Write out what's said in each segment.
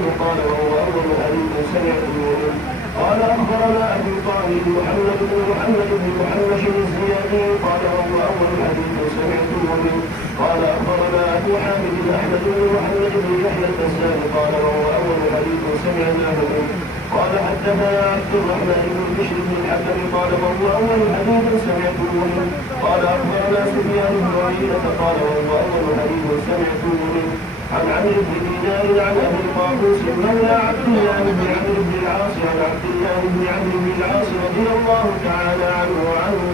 الحديث قال وهو أول حديث سمعته منه. قال أخبرنا أبو طاهر محمد بن محمد الزيادي قال وهو أول حديث سمعته منه. قال أخبرنا أبو حامد أحمد بن محمد بن يحيى البزار قال وهو أول حديث سمعناه منه. قال حدثنا عبد الرحمن بن بشر بن الحكم قال وهو أول حديث سمعته منه. قال أخبرنا سفيان بن عيينة قال وهو أول حديث سمعته منه. عن عمرو بن دينار عن أبي طاووس مولى عبد الله بن عمرو بن العاص عن عبد الله بن عمرو بن العاص رضي الله تعالى عنه وعنه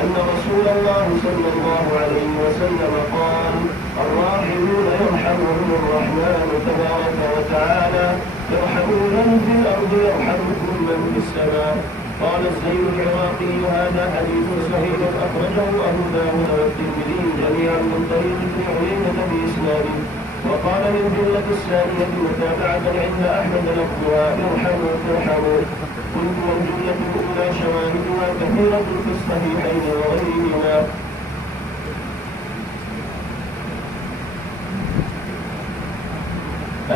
أن رسول الله صلى الله عليه وسلم قال الراحمون يرحمهم الرحمن تبارك وتعالى يرحموا من في الأرض يرحمكم من في السماء. قال الزين العراقي هذا حديث صحيح أخرجه أبو داود والترمذي جميعا من طريق ابن عيينة بإسناده. وقال من جملة الثانية متابعة عند أحمد لفظها ارحموا ترحموا. قلت والجملة الأولى شواهدها كثيرة في الصحيحين وغيرهما.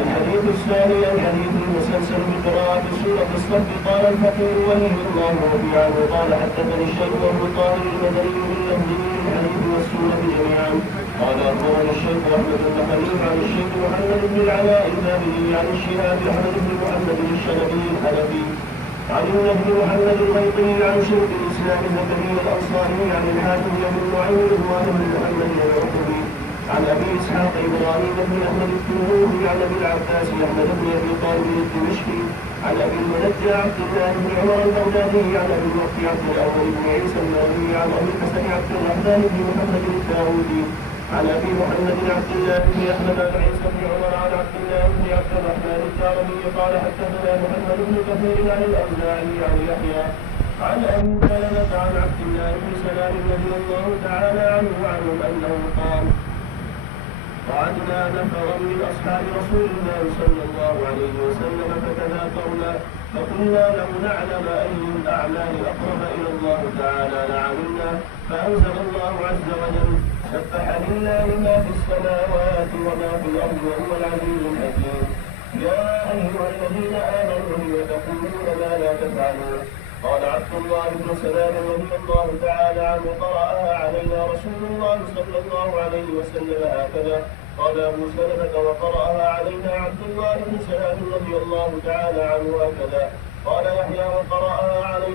الحديث الثاني الحديث المسلسل بقراءة سورة الصف. قال الفقير ولي الله رضي عنه قال حدثني الشيخ وابن طاهر المدني باللفظ للحديث والسورة جميعا. قال أخبرني الشيخ أحمد بن خليل عن الشيخ محمد بن العلاء البابلي عن الشهاب أحمد بن محمد الشلبي الحنفي عن ابن محمد الغيطي عن شيخ الإسلام زكريا الأنصاري عن الحاكم بن معين رضوان بن محمد العقبي عن أبي إسحاق إبراهيم بن أحمد التنوبي عن أبي العباس أحمد بن أبي طالب الدمشقي عن أبي المنجى عبد الله بن عمر البغدادي عن أبي الوقت عبد الأول بن عيسى النبوي عن أبي الحسن عبد الرحمن بن محمد الداودي عن أبي محمد عبد الله بن أحمد بن عيسى بن عمر عن عبد الله بن عبد الرحمن الدارمي قال حدثنا محمد بن كثير عن الأوزاعي عن يحيى عن أبي سلمة عن عبد الله بن سلام رضي الله تعالى عنه وعنهم أنه قال قعدنا نفرا من أصحاب رسول الله صلى الله عليه وسلم فتذاكرنا فقلنا لو نعلم أي الأعمال أقرب إلى الله تعالى لعلمنا. فأنزل الله عز وجل سبح لله ما في السماوات وما في الأرض وهو العزيز الحكيم. يا أيها الذين آمنوا لم تقولون ما لا تفعلون. قال عبد الله بن سلام رضي الله تعالى عنه قرأها علينا رسول الله صلى الله عليه وسلم هكذا. قال أبو سلمة وقرأها علينا عبد الله بن سلام رضي الله تعالى عنه هكذا. قال يحيى وقرأها علينا